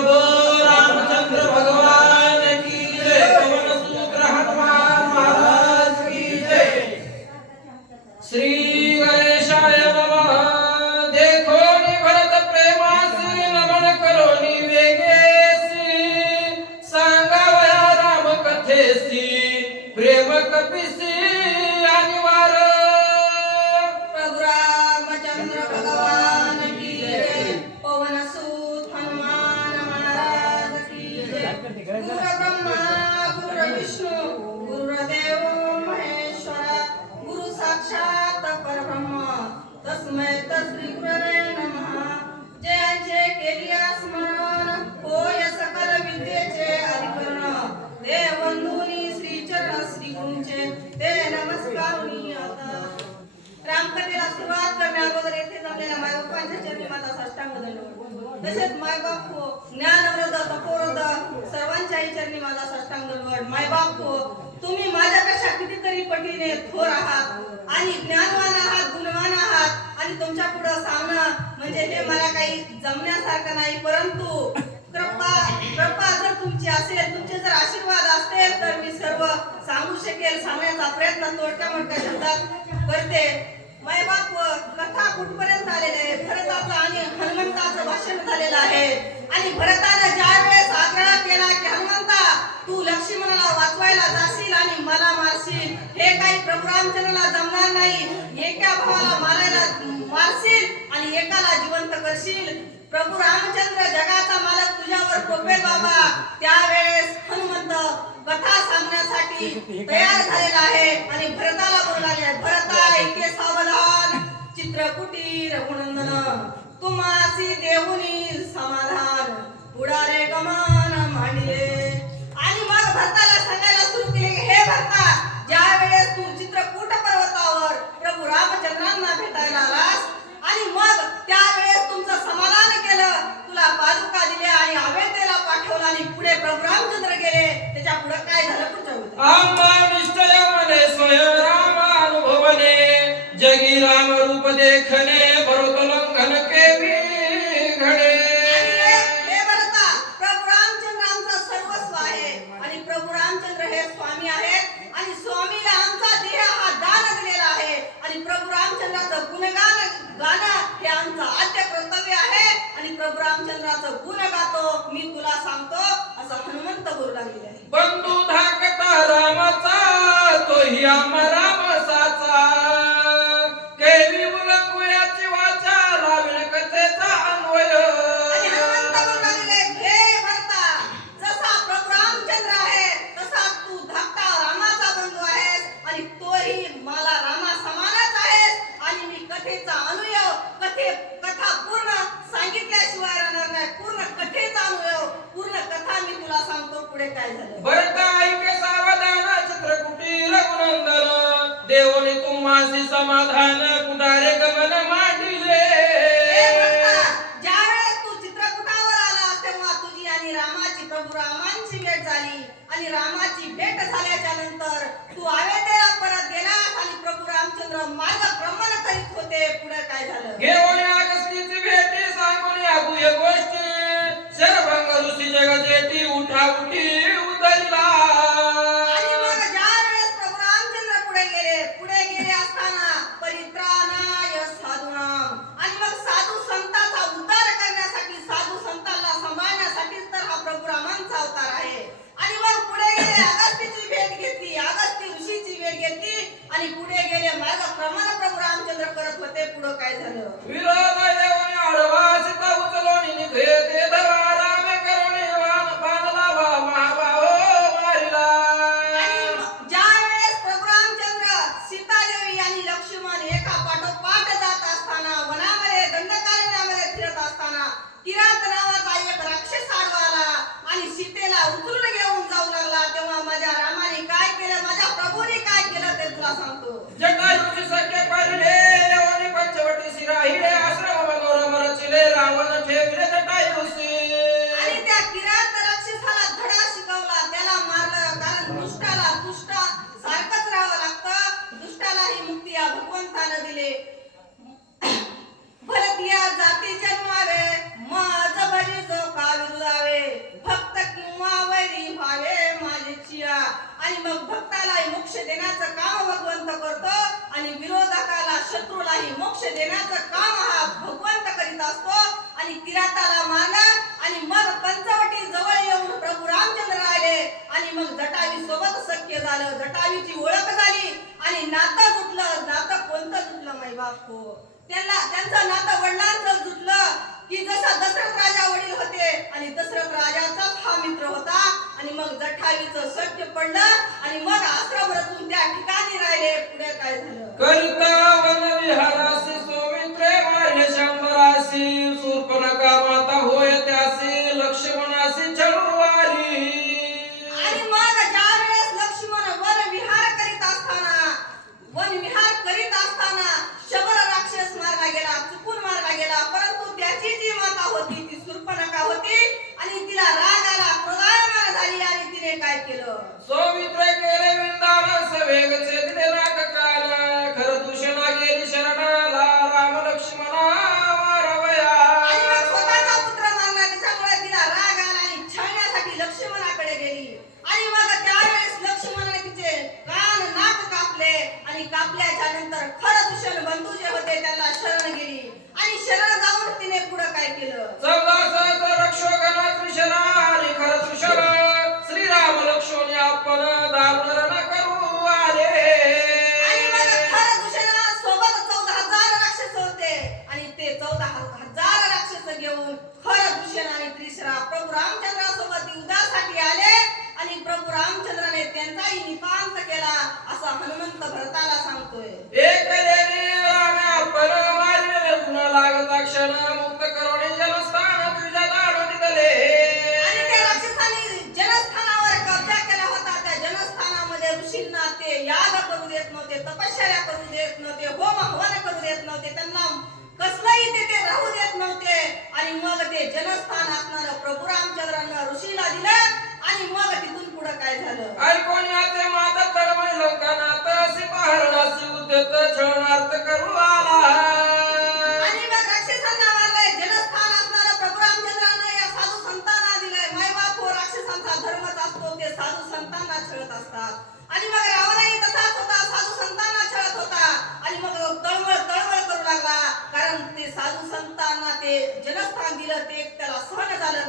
प्रभु रामचंद्र तसेच मायबाप हो. ज्ञानवृद्ध तपोवृद्ध सर्वांच्या चरणी माझा साष्टांग दंडवत मायबाप हो. तुम्ही माझ्यापेक्षा कितीतरी पटीने थोर आहात आणि ज्ञानवान आहात गुणवान आहात आणि तुमच्या पुढं सांगणं म्हणजे हे मला काही जमण्यासारखं नाही. परंतु कृपा कृपा जर तुमची असेल तुमचे जर आशीर्वाद असतील तर मी सर्व सांगू शकेल सांगण्याचा प्रयत्न तोडक्या मोठ्या शब्दात करते. मैबाप कथा कुठपर्यंत आलेले आहे? भरताचं आणि हनुमंताचं भाषण झालेलं आहे. आणि भरतानं ज्या वेळेस आग्रह केला की हनुमंता तू लक्ष्मणाला वाचवायला जाशील आणि मला मारशील. हे काही प्रभू रामचंद्राला जमणार नाही. एका भावाला मारायला मारशील आणि एकाला जिवंत करशील. प्रभू रामचंद्र जगाचा मालक तुझ्यावर कोपेल बाबा त्यावेळेस हनुमंत कथा सांगण्यासाठी तयार झालेला आहे आणि भरताला बोलू लागले भरता ऐके सावधान चित्रकुटी रघुनंदन तुम्हासी देहुनी समाधान. पुढारे गमान मांडिले. आणि मग भरताला गुण गातो मी तुला सांगतो प्रमाण प्रभू रामचंद्र करत होते पुढं काय झालं? मोक्ष देण्याचं काम भगवंत करतो आणि विरोधकाला शत्रूलाही मोक्ष देण्याचं काम हा भगवंत करीत असतो. आणि किराताला मारलं आणि मग पंचवटी जवळ येऊन प्रभू रामचंद्र राहिले. आणि मग जटावी सोबत सख्य झालं. जटावीची ओळख झाली. आणि नातं जुटलं. नातं कोणतं जुटलं माई बाप हो? त्यांना त्यांचं नातं वडिलांचं जुटलं की जसा दशरथ राजा वडील होते आणि दशरथ राजाचाच हा मित्र होता आणि मग जठावीचं सत्य पडलं आणि मग आश्रम रचून त्या ठिकाणी राहिले. पुढे काय झालं? जनस्थान असणारं प्रभू रामचंद्रांना ऋषीला दिलं आणि मग तिथून पुढे काय झालं? ऐकून याते माता तळमळी लोकांनात असे पहारणासी उद्यत छळणार्थ करू आला आणि मग राक्षसांना मारलंय. जनस्थान असणारं प्रभू रामचंद्रांना या साधू संतांना दिलंय. मायबाप व राक्षसांचा धर्मच असतो. ते साधू संतांना छळत असतात. आणि मग रावणही तसाच होता. साधू संतांना छळत होता. आणि मग तळमळ तळमळ कारण ते साधू संतांना ते जनस्थान दिलं ते त्याला सहन झालं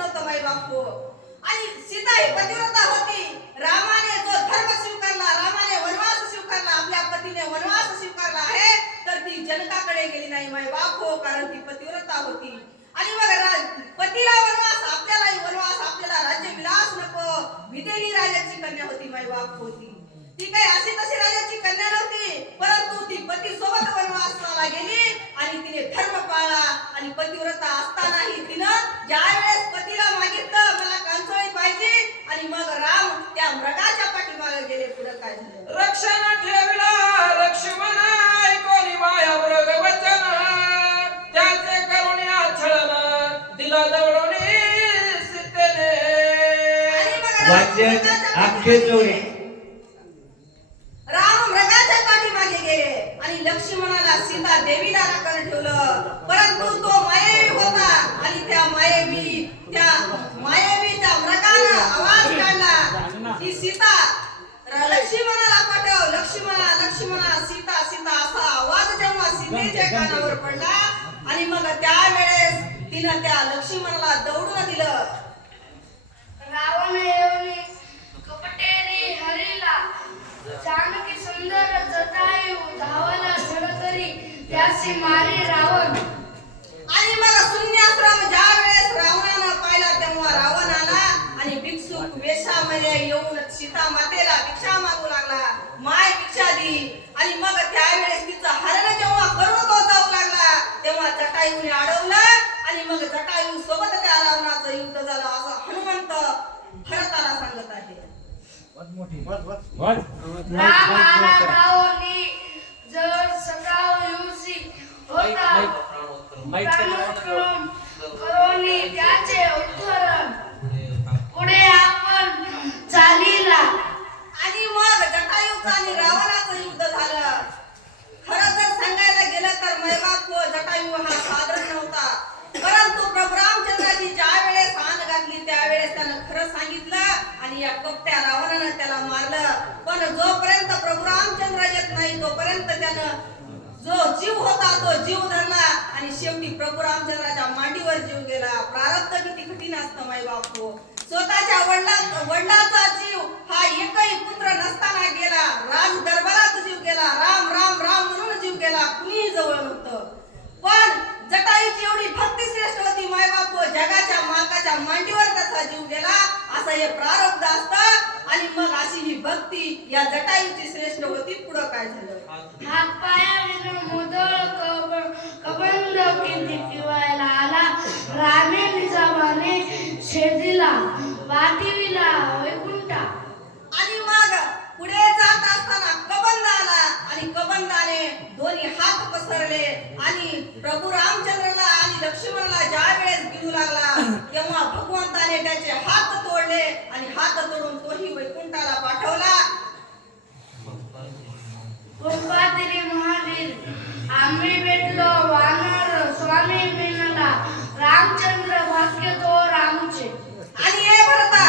नव्हतं माई बापू. आणि सीता ही पतिव्रता होती. रामाने जो धर्म स्वीकारला रामाने वनवास स्वीकारला आपल्या पतीने वनवास स्वीकारला आहे तर ती जनकाकडे गेली नाही माई बापू कारण ती पतिव्रता होती. आणि मग पतीला वनवास आपल्यालाही वनवास आपल्याला राज्य विलास नको. विदेही राजाची कन्या होती माई बापू होती ती काही अशी तशी राजाची कन्या नव्हती परंतु ती पती सोबत वनवासाला गेली आणि तिने धर्म पाळला. आणि पतिव्रता असतानाही तिनं ज्या वेळेस पतीला मागितलं मला कांचोळी पाहिजे आणि मग राम त्या मृगाच्या पाठीमागे गेले. पुढे काय झालं? रक्षण ठेविला लक्ष्मण ऐकोनी माया मृग वचन? त्याचे करुण्या छळन दिला सीतेने वाद्य मृगाच्या अख्खे जोडे राम मृगाच्या पाठीमागे गेले आणि लक्ष्मणाला सीता देवीला राखण ठेवलं परंतु तो मायेवी होता र- लक्ष्मणाला पाठव लक्ष्मणा लक्ष्मणा सीता सीता असा आवाज जेव्हा सीतेच्या कानावर पडला आणि मग त्यावेळेस तिनं त्या लक्ष्मणाला दौडून दिलं. रावण येऊनी कपटेरी हरीला. जानकी सुंदर जटायू धावला झडकरी त्यासी मारी रावण. आणि मग शून्याश्रम ज्या वेळेस रावणानं पाहिला तेव्हा रावण आला आणि भिक्षुक वेशामध्ये येऊन सीता मातेला भिक्षा मागू लागला. माय भिक्षा दी. आणि मग त्यावेळेस तिचं हरण जेव्हा करून जाऊ लागला तेव्हा जटायूने अडवलं आणि मग जटायू सोबत त्या रावणाचं युद्ध झालं असं हनुमंत भरताला सांगत आहे. जर सकाळ युसी होता करोनी त्याचे पुढे आपण चालीला. आणि मग आणि रावणाचं युद्ध झालं. सांगायला गेलं तर मैबाप जटायू हा साधारण नव्हता. परंतु प्रभू रामचंद्राची ज्या वेळेस आण घातली त्यावेळेस त्यानं खरं सांगितलं आणि या कपट्या रावणानं त्याला मारलं. पण जोपर्यंत प्रभू रामचंद्र येत नाही तोपर्यंत त्यानं जो जीव होता तो जीव धरला. आणि शेवटी प्रभू रामचंद्राच्या मांडीवर जीव गेला. प्रारब्ध किती कठीण असतं माई बापू स्वतःच्या वडिला वडिलाचा जीव हा एकही पुत्र नसताना गेला. राज दरबारात जीव गेला. राम राम राम म्हणून जीव गेला. कुणीही जवळ नव्हतं. पण जटायूची एवढी भक्ती श्रेष्ठ होती माय जगाच्या मालकाच्या मांडीवर त्याचा जीव गेला. असं हे प्रारब्ध असत. आणि मग अशी ही भक्ती या जटायूची श्रेष्ठ होती. पुढं काय झालं? हात पायाविन मुदळ कब- कबंद किती पिवायला आला. रामे निजामाने शेतीला वाटिविला वैकुंठा. आणि मग पुढे जात असताना कबंद आला आणि कबंदाने दोन्ही हात पसरले आणि प्रभू रामचंद्रला आणि लक्ष्मणला ज्या वेळेस गिळू लागला तेव्हा भगवंताने त्याचे हात तोडले आणि हात तोडून तोही वैकुंठाला पाठवला गोपातिरी महावीर आम्ही भेटलो वानर स्वामी बिनला रामचंद्र भाग्य तो रामचे आणि हे भरता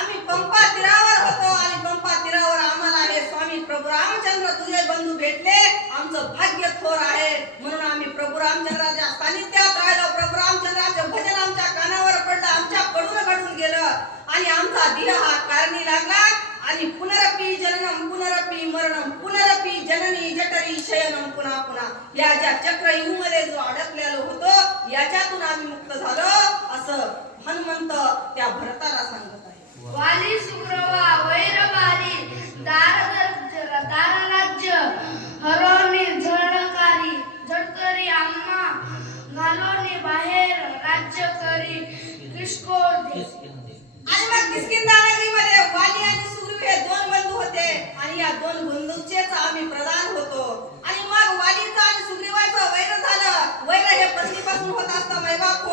आम्ही पंपा तीरावर होतो आणि पंपा तीरावर आम्हाला हे स्वामी प्रभू रामचंद्र तुझे बंधू भेटले आमचं भाग्य थोर आहे म्हणून आम्ही प्रभू रामचंद्राच्या सानिध्यात राहिलो प्रभू रामचंद्राचे भजन आमच्या कानावर पडलं आमच्या कडून घडून गेलं आणि आमचा देह हा कारणी लागला पुनरपी जननम पुनरपी मरणम पुनरपी जननी जठरी शयनम पुन्हा पुन्हा. या ज्या चक्रयुगमध्ये जो अडकलेलो होतो याच्यातून आम्ही मुक्त झालो असं हनुमंत त्या भरताला सांगत आहे. वाली सुग्रवा वैरबारी दार दार राज्य हरोनी झडकारी झडकरी आम्हा घालोनी बाहेर राज्य करी किशकोर आणि मग किष्किंधा नगरीमध्ये वाली आणि सुग्रीव हे दोन होते. आणि या दोन बंधूंचेच आम्ही प्रधान होतो. आणि मग वालीचं आणि सुग्रीवाचं वैर झालं. वैर हे पत्नीपासून होत असतं मैबाप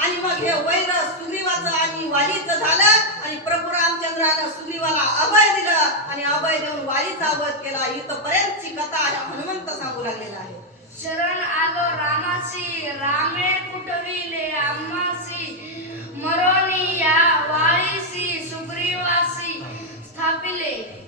आणि मग हे वैर सुग्रीवाचं आणि वालीचं झालं. आणि प्रभू रामचंद्रानं सुग्रीवाला अभय दिलं. आणि अभय देऊन वालीचा वध केला. इथपर्यंतची कथा हनुमंत सांगू लागलेला आहे. शरण आलो रामासी. रामे कुटविले आम्हासी. मरोनी या वाळीसी सुग्रीवासी स्थापिले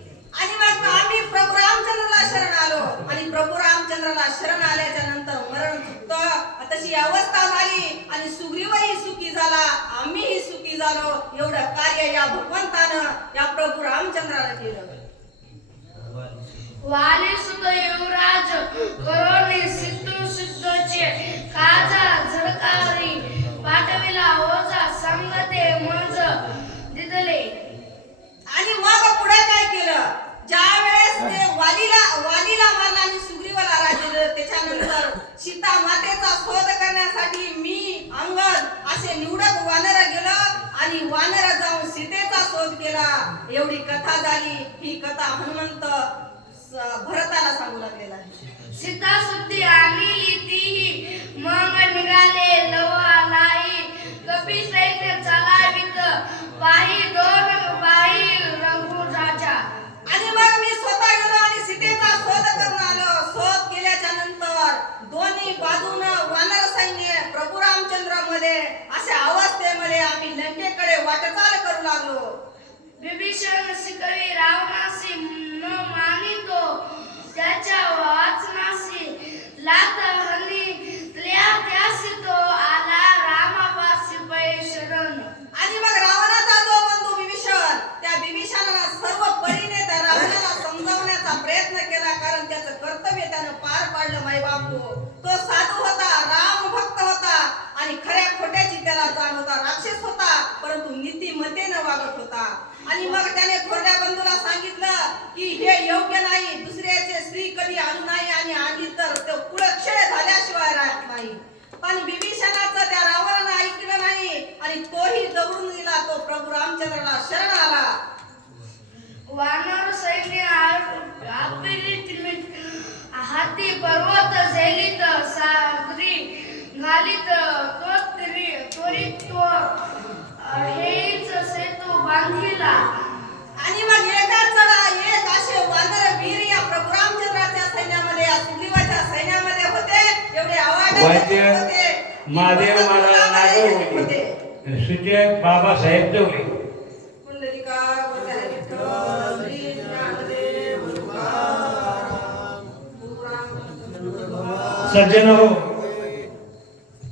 आणि मग आम्ही प्रभू रामचंद्राला शरण आलो. आणि प्रभू रामचंद्राला शरण आल्याच्यानंतर मरण चुकत तशी अवस्था झाली आणि सुग्रीवही सुखी झाला. आम्हीही सुखी झालो. एवढं कार्य या भगवंतानं या प्रभू रामचंद्राला केलं. वाली सुत युवराज करोनी सिद्धू सिद्धचे काजा झडकारी पाठविला ओझा संगते मज दिदले. आणि मग पुढे काय केलं? ज्या वेळेस ते वालीला वालीला मारला आणि सुग्रीवाला राहिलं त्याच्यानंतर सीता मातेचा शोध करण्यासाठी मी अंगद असे निवडक वानर गेलो आणि वानर जाऊन सीतेचा शोध केला. एवढी कथा झाली. ही कथा हनुमंत भरताला सांगू लागलेला आहे. सीता सुद्धी आली ती मग निघाले लवालाई कपी सैन्य चलावित पाही दोन पाही रघुराजा आणि मग मी स्वतः गेलो आणि सीतेचा शोध करून आलो शोध केल्याच्या आणि मग त्याने थोरल्या बंधूला सांगितलं की हे योग्य नाही दुसऱ्याचे स्त्री कधी आणू नाही आणि आणली तर तो कुळक्षय झाल्याशिवाय राहत नाही. पण विभीषणाचं त्या रावणानं ऐकलं नाही आणि तोही दौडून गेला तो प्रभू रामचंद्राला शरण आला. वानर सैन्य हाती पर्वत झेलित सागरी घालित वाद्य महादेव महाराज नागव होते सुजय बाबासाहेब जवळे. सज्जन हो.